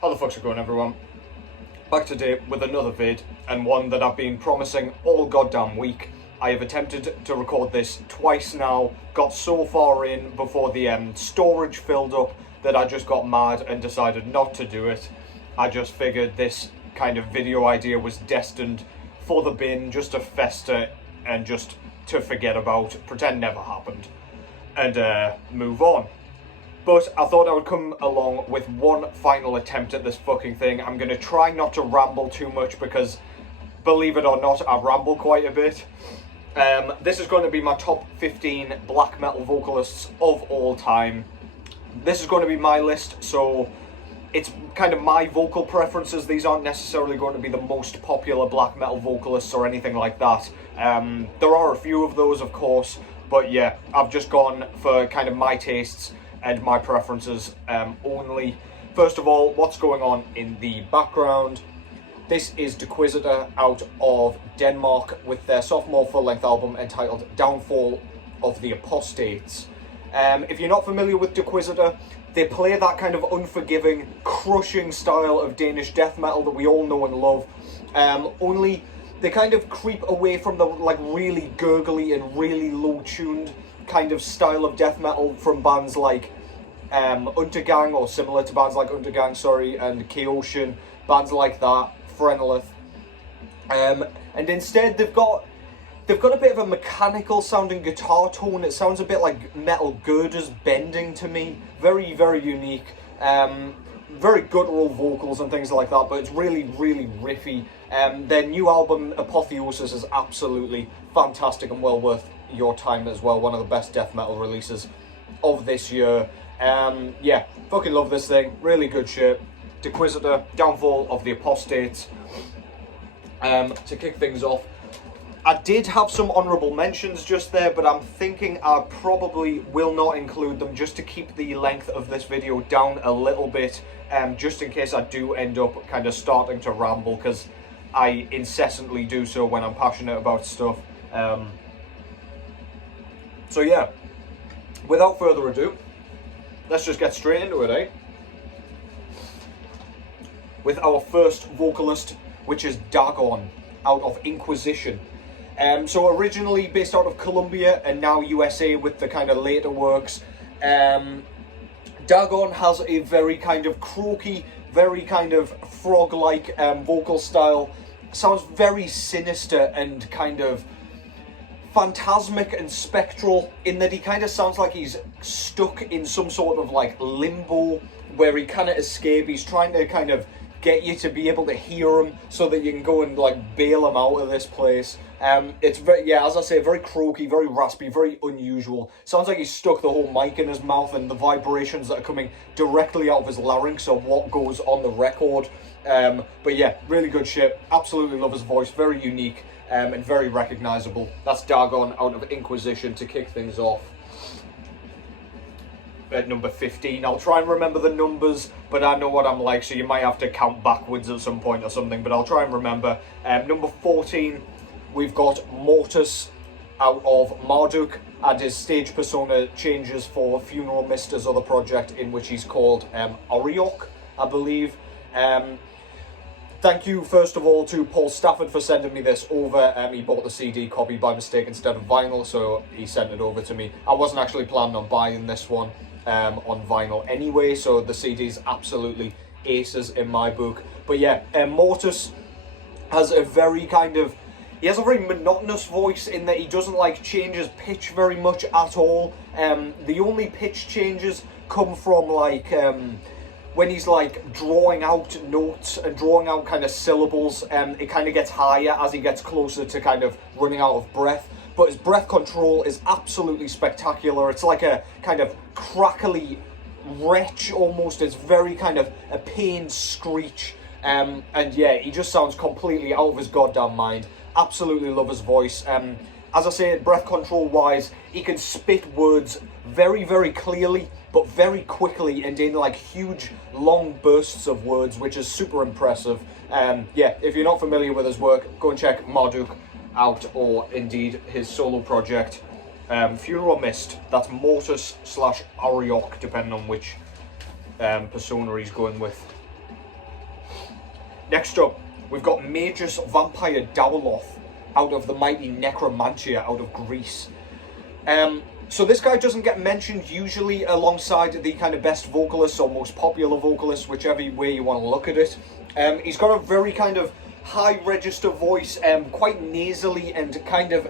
How the fuck's it going, everyone? Back today with another vid, and one that I've been promising all goddamn week. I have attempted to record this twice now, got so far in before the storage filled up that I just got mad and decided not to do it. I just figured this kind of video idea was destined for the bin, just to fester and just to forget about, pretend never happened, and move on. But I thought I would come along with one final attempt at this fucking thing. I'm going to try not to ramble too much because, believe it or not, I ramble quite a bit. This is going to be my top 15 black metal vocalists of all time. This is going to be my list, so it's kind of my vocal preferences. These aren't necessarily going to be the most popular black metal vocalists or anything like that. There are a few of those, of course, but yeah, I've just gone for kind of my tastes and my preferences only. First of all, what's going on in the background? This is Dequisitor out of Denmark with their sophomore full-length album entitled Downfall of the Apostates. If you're not familiar with Dequisitor, they play that kind of unforgiving, crushing style of Danish death metal that we all know and love. Only they kind of creep away from the like really gurgly and really low-tuned kind of style of death metal from bands like Untergang, or similar to bands like Untergang, and Cawthon, bands like that, Frenelith. And instead they've got a bit of a mechanical sounding guitar tone. It sounds a bit like metal girders bending to me. Very, very unique. Very guttural vocals and things like that, but it's really, really riffy. Their new album, Apotheosis, is absolutely fantastic and well worth your time as well. One of the best death metal releases of this year. Yeah, fucking love this thing. Really good shit. Dequisitor, Downfall of the Apostates. To kick things off, I did have some honourable mentions just there, but I'm thinking I probably will not include them just to keep the length of this video down a little bit, just in case I do end up kind of starting to ramble, because I incessantly do so when I'm passionate about stuff. So yeah, without further ado, let's just get straight into it, eh? With our first vocalist, which is Darkon, out of Inquisition. So originally based out of Colombia and now USA with the kind of later works. Darkon has a very kind of croaky, very kind of frog-like vocal style. Sounds very sinister and kind of phantasmic and spectral, in that he kind of sounds like he's stuck in some sort of like limbo where he cannot escape. He's trying to kind of get you to be able to hear him so that you can go and like bail him out of this place. It's very, yeah, as I say, very croaky, very raspy, very unusual. Sounds like he's stuck the whole mic in his mouth, and the vibrations that are coming directly out of his larynx are what goes on the record. But yeah, really good shit. Absolutely love his voice, very unique and very recognisable. That's Darkon out of Inquisition to kick things off. At number 15, I'll try and remember the numbers, but I know what I'm like, so you might have to count backwards at some point or something, but I'll try and remember. Number 14, we've got Mortis out of Marduk, and his stage persona changes for Funeral Mist, his other project, in which he's called Ariok, I believe. Thank you, first of all, to Paul Stafford for sending me this over. He bought the CD copy by mistake instead of vinyl, so he sent it over to me. I wasn't actually planning on buying this one on vinyl anyway, so the CD's absolutely aces in my book. But yeah, Mortis has a very kind of, he has a very monotonous voice in that he doesn't like change his pitch very much at all. The only pitch changes come from like when he's like drawing out notes and drawing out kind of syllables. It kind of gets higher as he gets closer to kind of running out of breath. But his breath control is absolutely spectacular. It's like a kind of crackly retch almost. It's very kind of a pained screech. And yeah, he just sounds completely out of his goddamn mind. Absolutely love his voice. As I say, breath control wise, he can spit words very, very clearly, but very quickly and in like huge long bursts of words, which is super impressive. Yeah, if you're not familiar with his work, go and check Marduk out, or indeed his solo project, Funeral Mist. That's Mortis / Ariok, depending on which persona he's going with. Next up, we've got Magus Vampire Dowloth out of the mighty Necromantia out of Greece. So this guy doesn't get mentioned usually alongside the kind of best vocalists or most popular vocalists, whichever way you want to look at it. He's got a very kind of high register voice, quite nasally and kind of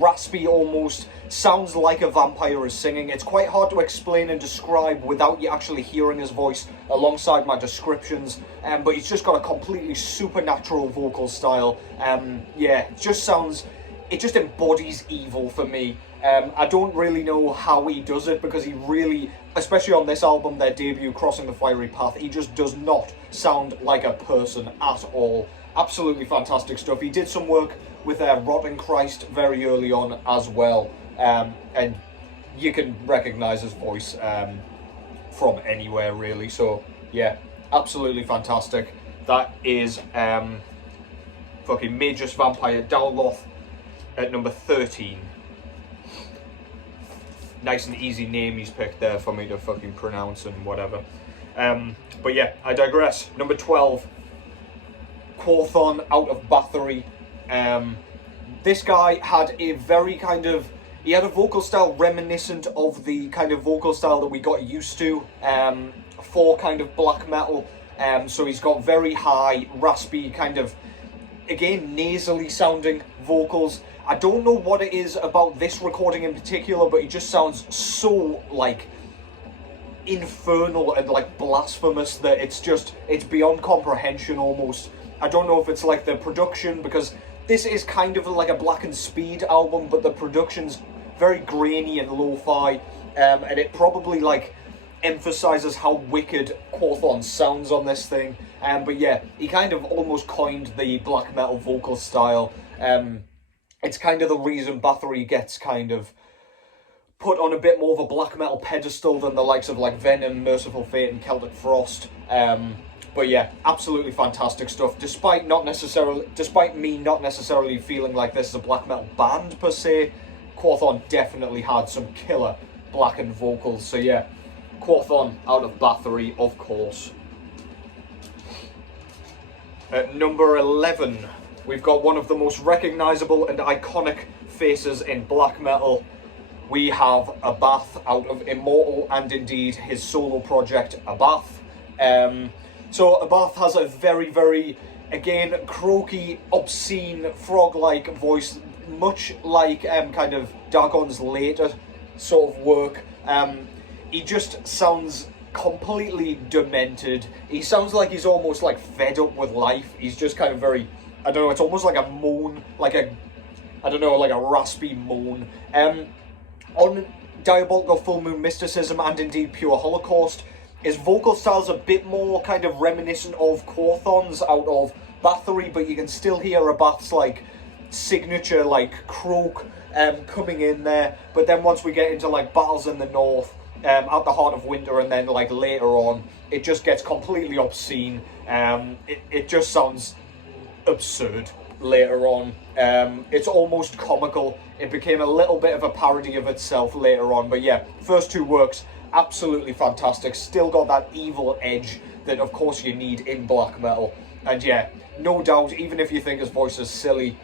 raspy almost. Sounds like a vampire is singing. It's quite hard to explain and describe without you actually hearing his voice alongside my descriptions. But he's just got a completely supernatural vocal style. Yeah, it just embodies evil for me. I don't really know how he does it, because he really, especially on this album, their debut, Crossing the Fiery Path, he just does not sound like a person at all. Absolutely fantastic stuff. He did some work with Rotting Christ very early on as well, and you can recognise his voice from anywhere really. So yeah, absolutely fantastic. That is fucking Magus Vampire Dowloth at number 13. Nice and easy name he's picked there for me to fucking pronounce and whatever. But yeah, I digress. Number 12, Cawthon out of Bathory. This guy had a very kind of, he had a vocal style reminiscent of the kind of vocal style that we got used to for kind of black metal. So he's got very high, raspy, kind of, again, nasally sounding vocals. I don't know what it is about this recording in particular, but it just sounds so, like, infernal and, like, blasphemous that it's beyond comprehension almost. I don't know if it's, like, the production, because this is kind of like a Black and Speed album, but the production's very grainy and lo-fi, and it probably, like, emphasizes how wicked Cawthon sounds on this thing. But yeah, he kind of almost coined the black metal vocal style. It's kind of the reason Bathory gets kind of put on a bit more of a black metal pedestal than the likes of like Venom, Merciful Fate and Celtic Frost. But yeah, absolutely fantastic stuff. Despite me not necessarily feeling like this is a black metal band per se, Cawthon definitely had some killer blackened vocals. So yeah, Cawthon out of Bathory, of course. At number 11, we've got one of the most recognisable and iconic faces in black metal. We have Abath out of Immortal, and indeed his solo project, Abath. So Abath has a very, very, again, croaky, obscene, frog-like voice, much like kind of Darkon's later sort of work. He just sounds completely demented. He sounds like he's almost like fed up with life. He's just kind of very, I don't know, it's almost like a moan, like a, I don't know, like a raspy moan. On Diabolical Full Moon Mysticism and indeed Pure Holocaust, his vocal style's a bit more kind of reminiscent of Cawthon's out of Bathory, but you can still hear Abath's like signature like croak coming in there. But then once we get into like Battles in the North, at the Heart of Winter, and then like later on, it just gets completely obscene. It just sounds absurd later on. It's almost comical. It became a little bit of a parody of itself later on. But yeah, first two works, absolutely fantastic. Still got that evil edge that of course you need in black metal. And yeah, no doubt, even if you think his voice is silly,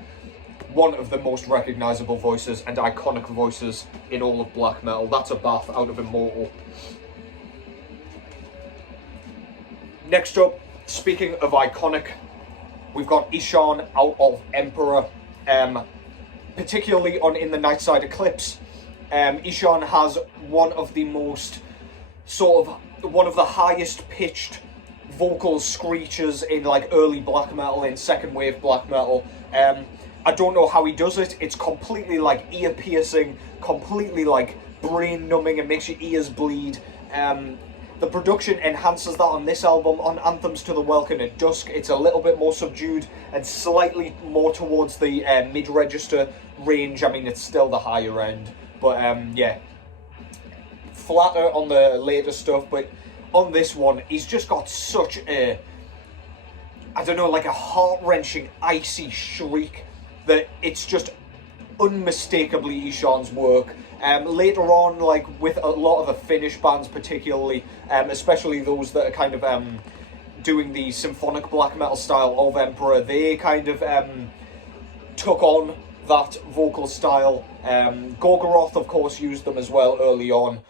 one of the most recognisable voices and iconic voices in all of black metal. That's Abath out of Immortal. Next up, speaking of iconic, we've got Ishan out of Emperor, particularly on In the Nightside Eclipse. Ishan has one of the most, one of the highest pitched vocal screeches in like early black metal, in second wave black metal. I don't know how he does it. It's completely like ear piercing, completely like brain numbing, and makes your ears bleed. The production enhances that on this album. On Anthems to the Welkin at Dusk, it's a little bit more subdued and slightly more towards the mid-register range. I mean, it's still the higher end, but yeah, flatter on the later stuff. But on this one, he's just got such a, I don't know, like a heart-wrenching, icy shriek that it's just unmistakably Ishan's work. Later on, like with a lot of the Finnish bands particularly, especially those that are kind of doing the symphonic black metal style of Emperor, they kind of took on that vocal style. Gorgoroth, of course, used them as well early on,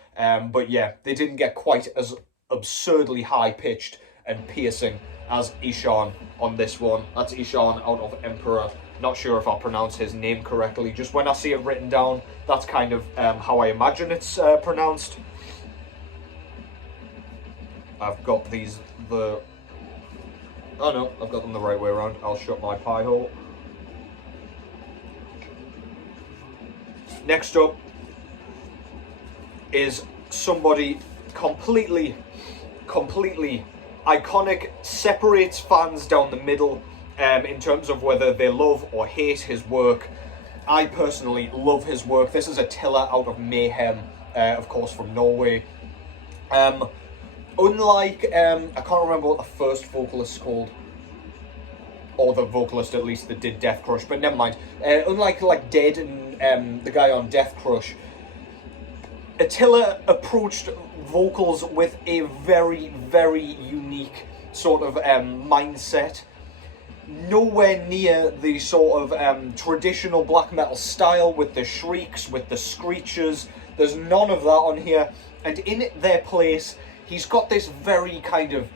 but yeah, they didn't get quite as absurdly high-pitched and piercing as Ishan on this one. That's Ishan out of Emperor. Not sure if I pronounce his name correctly. Just when I see it written down, that's kind of how I imagine it's pronounced. I've got oh no, I've got them the right way around. I'll shut my pie hole. Next up is somebody completely iconic, separates fans down the middle in terms of whether they love or hate his work. I personally love his work. This is Attila out of Mayhem, of course from Norway. Unlike, I can't remember what the first vocalist called, or the vocalist at least that did Death Crush, but never mind. Unlike like Dead and the guy on Death Crush, Attila approached vocals with a very, very unique sort of mindset. Nowhere near the sort of traditional black metal style with the shrieks, with the screeches. There's none of that on here. And in their place, he's got this very kind of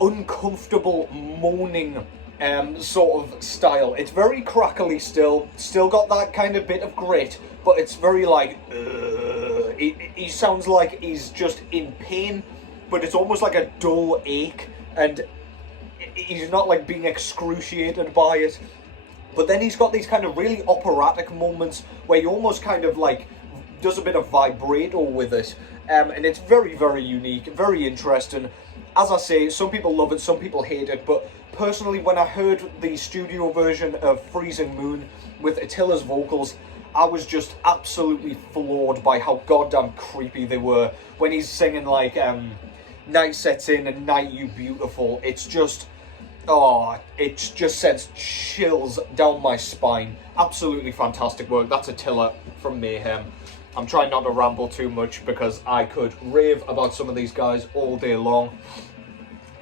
uncomfortable moaning sort of style. It's very crackly still got that kind of bit of grit, but it's very like he sounds like he's just in pain, but it's almost like a dull ache, and he's not like being excruciated by it. But then he's got these kind of really operatic moments where he almost kind of like does a bit of vibrato with it, and it's very, very unique, very interesting. As I say, some people love it, some people hate it, but personally, when I heard the studio version of Freezing Moon with Attila's vocals, I was just absolutely floored by how goddamn creepy they were. When he's singing like Night Sets In and Night You Beautiful, it's just, oh, it just sends chills down my spine. Absolutely fantastic work. That's Attila from Mayhem. I'm trying not to ramble too much because I could rave about some of these guys all day long.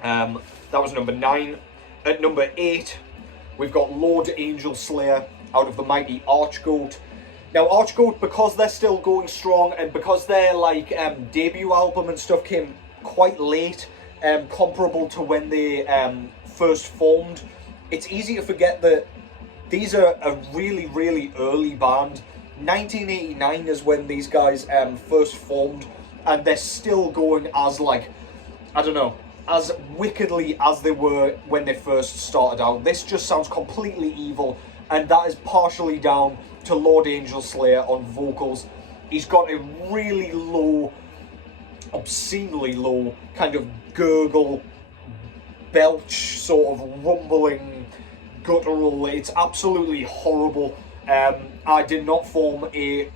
That was number 9. At number 8, we've got Lord Angel Slayer out of the mighty Archgoat. Now, Archgoat, because they're still going strong and because their like debut album and stuff came quite late, comparable to when they first formed, it's easy to forget that these are a really, really early band. 1989 is when these guys first formed, and they're still going as like, I don't know, as wickedly as they were when they first started out. This just sounds completely evil, and that is partially down to Lord Angel Slayer on vocals. He's got a really low, obscenely low, kind of gurgle, belch, sort of rumbling, guttural. It's absolutely horrible. I did not form a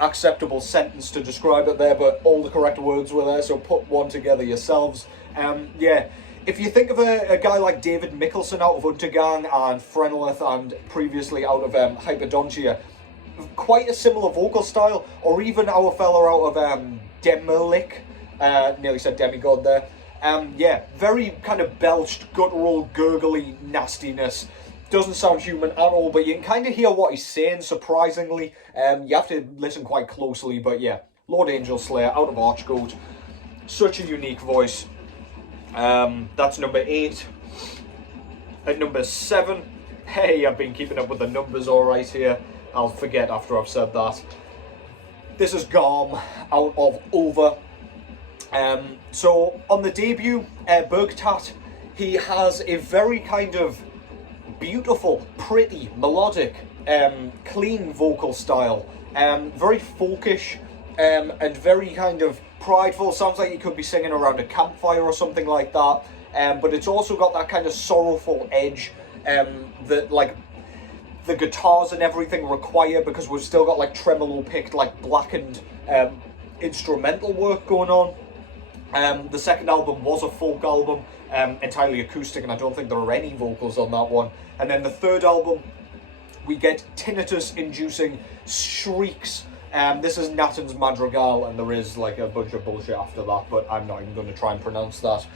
acceptable sentence to describe it there, but all the correct words were there, so put one together yourselves. Yeah, if you think of a guy like David Mikkelsen out of Untergang and Frenleth and previously out of Hyperdontia, quite a similar vocal style, or even our fella out of Demilik, nearly said demigod there. Yeah, very kind of belched, guttural, gurgly nastiness. Doesn't sound human at all, but you can kind of hear what he's saying, surprisingly. You have to listen quite closely, but yeah. Lord Angel Slayer out of Archgoat. Such a unique voice. That's number 8. At number 7, hey, I've been keeping up with the numbers alright here. I'll forget after I've said that. This is Garm out of Over. So, on the debut, Bergtat, he has a very kind of beautiful, pretty, melodic, clean vocal style. Very folkish, and very kind of prideful. Sounds like he could be singing around a campfire or something like that. But it's also got that kind of sorrowful edge that like the guitars and everything require, because we've still got like tremolo picked, like blackened instrumental work going on. The second album was a folk album, entirely acoustic, and I don't think there are any vocals on that one. And then the third album, we get tinnitus-inducing shrieks This is Nathan's Madrigal, and there is like a bunch of bullshit after that, but I'm not even going to try and pronounce that.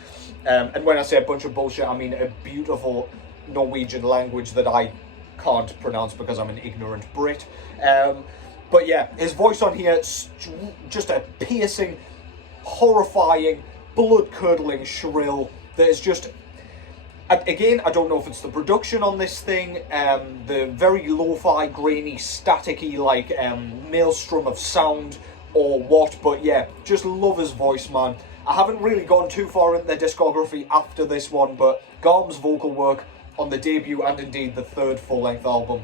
And when I say a bunch of bullshit, I mean a beautiful Norwegian language that I can't pronounce because I'm an ignorant Brit. But yeah, his voice on here, just a piercing, horrifying, blood-curdling shrill that is just... Again, I don't know if it's the production on this thing, the very lo-fi, grainy, staticky, like, maelstrom of sound, or what, but yeah, just love his voice, man. I haven't really gone too far into their discography after this one, but Garm's vocal work on the debut and indeed the third full-length album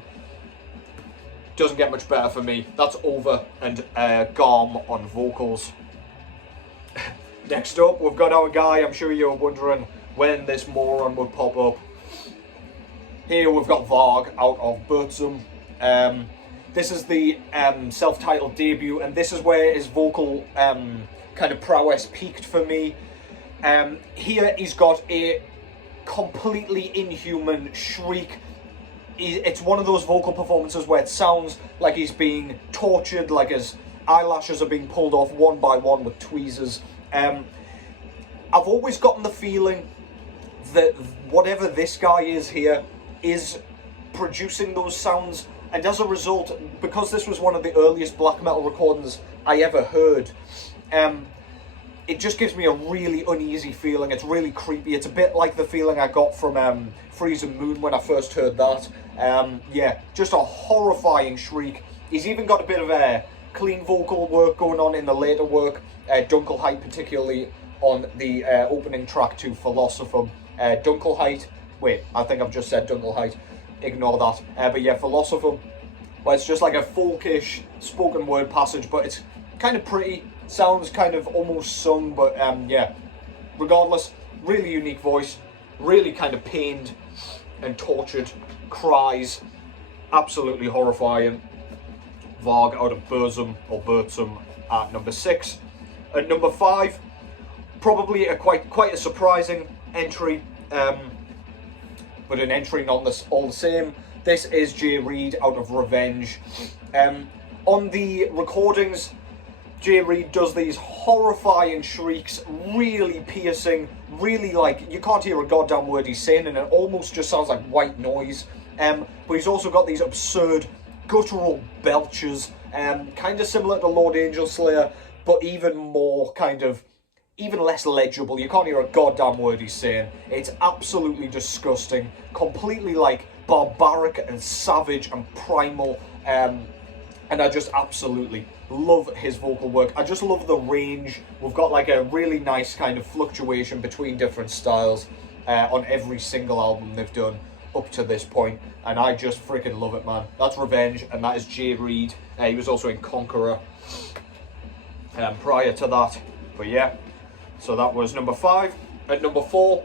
doesn't get much better for me. That's Over and Garm on vocals. Next up, we've got our guy. I'm sure you're wondering when this moron would pop up. Here we've got Vogue, Out of Morbid. This is the self-titled debut, and this is where his vocal kind of prowess peaked for me. Here he's got a completely inhuman shriek. It's one of those vocal performances where it sounds like he's being tortured, like his eyelashes are being pulled off one by one with tweezers. I've always gotten the feeling that whatever this guy is here is producing those sounds, and as a result, because this was one of the earliest black metal recordings I ever heard, it just gives me a really uneasy feeling. It's really creepy. It's a bit like the feeling I got from Freezing Moon when I first heard that. Yeah, just a horrifying shriek. He's even got a bit of a clean vocal work going on in the later work, Dunkelheit, particularly on the opening track to Philosopher. Dunkelheit, wait, I think I've just said Dunkelheit, ignore that. But yeah, Philosopher, well, it's just like a folkish spoken word passage, but it's kind of pretty, sounds kind of almost sung, but yeah, regardless, really unique voice, really kind of pained and tortured cries, absolutely horrifying. Vogue, Out of Morbid, or Burzum, at number 6. At number 5, probably a quite a surprising entry, but an entry nonetheless all the same. This is Jay Reed, Out of Revenge. On the recordings, Jay Reed does these horrifying shrieks, really piercing, really like, you can't hear a goddamn word he's saying, and it almost just sounds like white noise. But he's also got these absurd guttural belches, kind of similar to Lord Angel Slayer, but even more kind of, even less legible. You can't hear a goddamn word he's saying. It's absolutely disgusting, completely like barbaric and savage and primal, and I just absolutely love his vocal work. I just love the range. We've got like a really nice kind of fluctuation between different styles on every single album they've done up to this point, and I just freaking love it, man. That's Revenge, and that is Jay Reed. He was also in Conqueror prior to that, but yeah, so that was number 5. At number 4,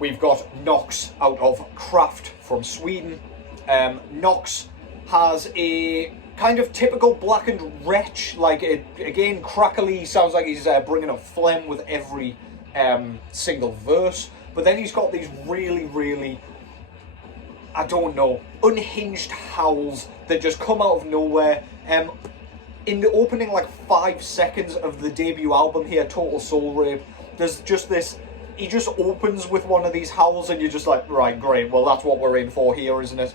we've got Nox, Out of Kraft from Sweden. Nox has a kind of typical blackened wretch, like it, again, crackly, sounds like he's bringing up phlegm with every single verse, but then he's got these really, I don't know, unhinged howls that just come out of nowhere. In the opening like 5 seconds of the debut album here, Total Soul Rape, there's just this, he just opens with one of these howls and you're just like, right, great, well that's what we're in for here, isn't it?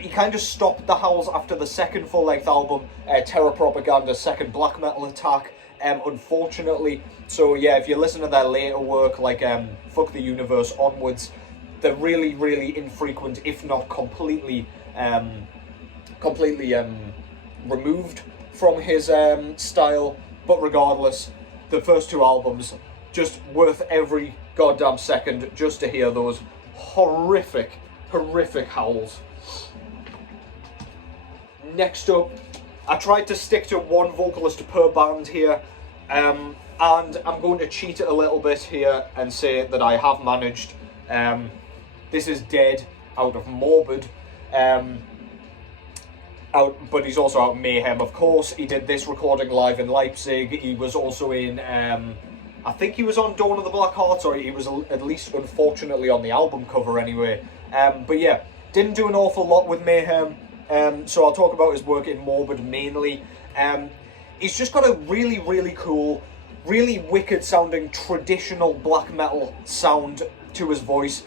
He kind of stopped the howls after the second full-length album, Terror Propaganda, Second Black Metal Attack, unfortunately. So yeah, if you listen to their later work, like Fuck the Universe onwards, they're really infrequent, if not completely removed from his style. But regardless, the first 2 albums, just worth every goddamn second just to hear those horrific howls. Next up, I tried to stick to one vocalist per band here, and I'm going to cheat it a little bit here and say that I have managed. This is Dead, Out of Morbid, but he's also out Mayhem, of course. He did this recording live in Leipzig. He was also in, I think he was on Dawn of the Black Hearts, or he was at least, unfortunately, on the album cover anyway. But yeah, didn't do an awful lot with Mayhem. So I'll talk about his work in Morbid mainly. He's just got a really, really cool, really wicked sounding traditional black metal sound to his voice.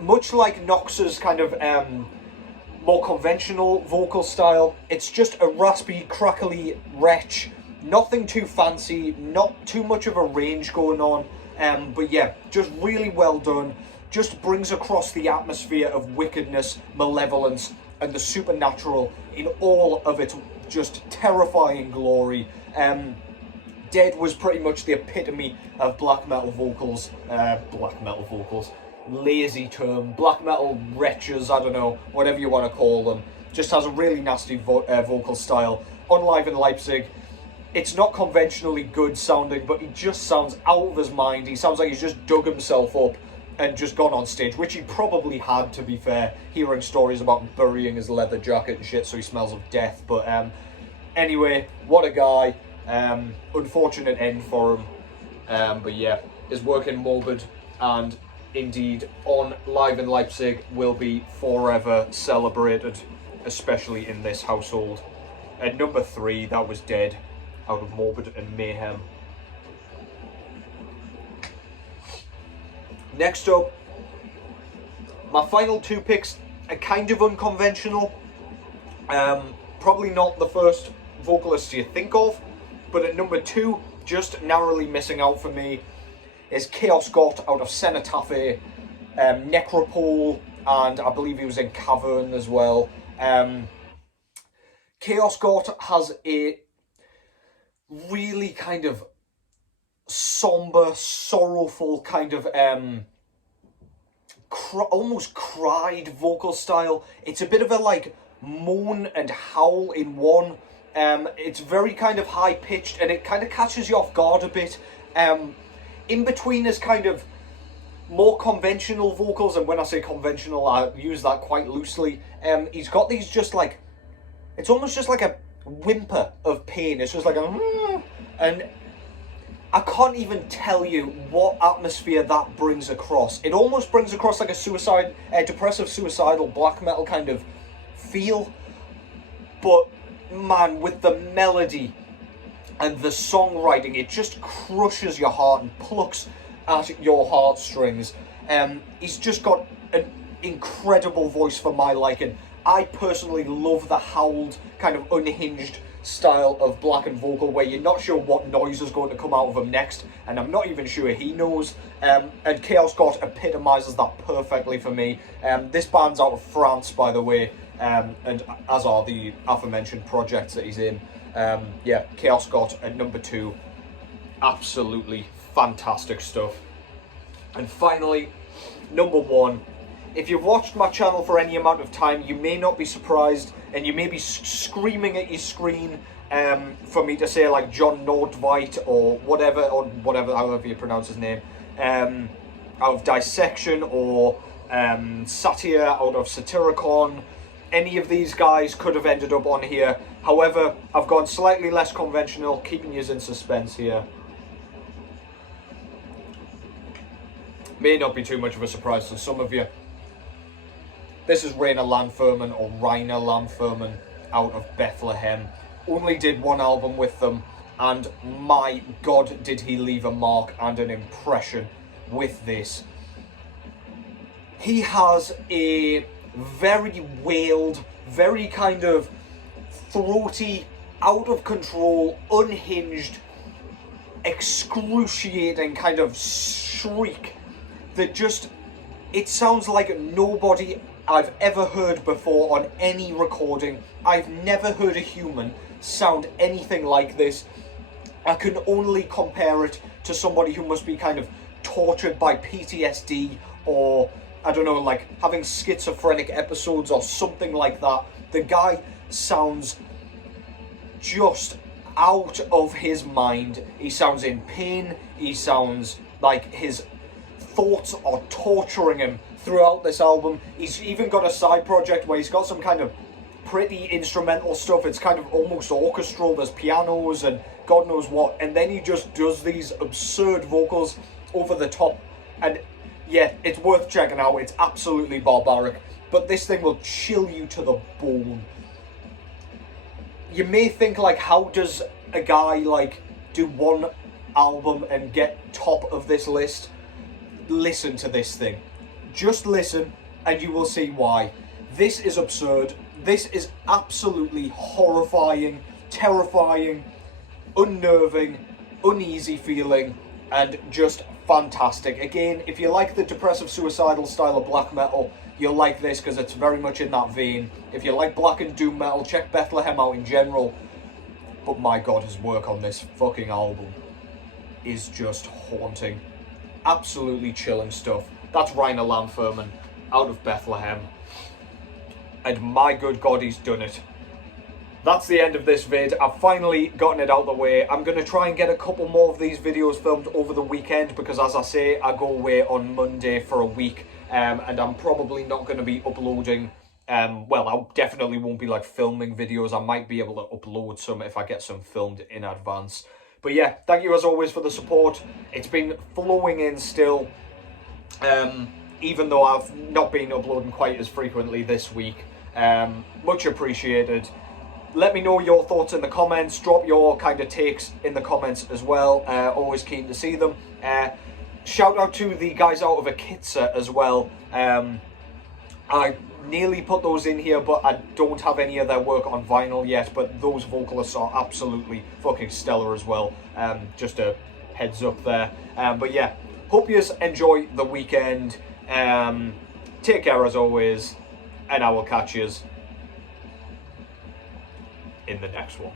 Much like Nox's kind of more conventional vocal style, it's just a raspy, crackly wretch. Nothing too fancy, not too much of a range going on, but yeah, just really well done. Just brings across the atmosphere of wickedness, malevolence, and the supernatural in all of its just terrifying glory. Dead was pretty much the epitome of black metal vocals. Lazy term. Black metal wretches, I don't know, whatever you want to call them. Just has a really nasty vocal style. On Live in Leipzig, it's not conventionally good sounding, but he just sounds out of his mind. He sounds like he's just dug himself up and just gone on stage, which he probably had, to be fair, hearing stories about burying his leather jacket and shit so he smells of death. But anyway, what a guy. Unfortunate end for him. But yeah, his work in Morbid and indeed on Live in Leipzig will be forever celebrated, especially in this household. At number 3, that was Dead, Out of Morbid and Mayhem. Next up, my final 2 picks are kind of unconventional. Probably not the first vocalist you think of, but at number 2, just narrowly missing out for me, is Chaos God out of Cenotaphe, Necropole, and I believe he was in Cavern as well. Chaos God has a really kind of somber, sorrowful kind of almost cried vocal style. It's a bit of a like moan and howl in one. It's very kind of high pitched and it kind of catches you off guard a bit. In between is kind of more conventional vocals, and when I say conventional, I use that quite loosely. He's got these just like, it's almost just like a whimper of pain. It's just like a, and I can't even tell you what atmosphere that brings across. It almost brings across like a depressive, suicidal black metal kind of feel. But man, with the melody and the songwriting, it just crushes your heart and plucks at your heartstrings. He's just got an incredible voice for my liking. I personally love the howled, kind of unhinged style of blackened vocal where you're not sure what noise is going to come out of him next, and I'm not even sure he knows. And Chaos God epitomises that perfectly for me. This band's out of France, by the way, and as are the aforementioned projects that he's in. Yeah, Chaos God at number 2. Absolutely fantastic stuff. And finally, number 1. If you've watched my channel for any amount of time, you may not be surprised, and you may be screaming at your screen for me to say like John Nordveit or whatever, however you pronounce his name, out of Dissection, or Satya out of Satyricon. Any of these guys could have ended up on here. However, I've gone slightly less conventional, keeping you in suspense here. May not be too much of a surprise to some of you. This is Rhino Lamperman, or Rhino Lamperman, out of Bethlehem. Only did 1 album with them, and my God, did he leave a mark and an impression with this. He has a very wailed, very kind of throaty, out of control, unhinged, excruciating kind of shriek that just, it sounds like nobody I've ever heard before on any recording. I've never heard a human sound anything like this. I can only compare it to somebody who must be kind of tortured by PTSD, or I don't know, like having schizophrenic episodes or something like that. The guy sounds just out of his mind. He sounds in pain. He sounds like his thoughts are torturing him throughout this album. He's even got a side project where he's got some kind of pretty instrumental stuff. It's kind of almost orchestral. There's pianos and God knows what. And then he just does these absurd vocals over the top. And yeah, it's worth checking out. It's absolutely barbaric. But this thing will chill you to the bone. you may think, like, how does a guy, like, do one album and get top of this list? Listen to this thing. Just listen and you will see why. This is absurd. This is absolutely horrifying, terrifying, unnerving, uneasy feeling, and just fantastic. Again, if you like the depressive, suicidal style of black metal, you'll like this because it's very much in that vein. If you like black and doom metal, check Bethlehem out in general. But my god, his work on this fucking album is just haunting. Absolutely chilling stuff. That's Rhino Lamperman, Out of Bethlehem. And my good god, he's done it. That's the end of this vid. I've finally gotten it out of the way. I'm going to try and get a couple more of these videos filmed over the weekend because, as I say, I go away on Monday for a week. And I'm probably not going to be uploading... well, I definitely won't be, like, filming videos. I might be able to upload some if I get some filmed in advance. But yeah, thank you as always for the support. It's been flowing in still. Even though I've not been uploading quite as frequently this week. Much appreciated. Let me know your thoughts in the comments. Drop your kind of takes in the comments as well. Always keen to see them. Shout out to the guys out of Akitsa as well. I nearly put those in here, but I don't have any of their work on vinyl yet. But those vocalists are absolutely fucking stellar as well. Just a heads up there. But yeah, hope you enjoy the weekend. Take care as always, and I will catch you in the next one.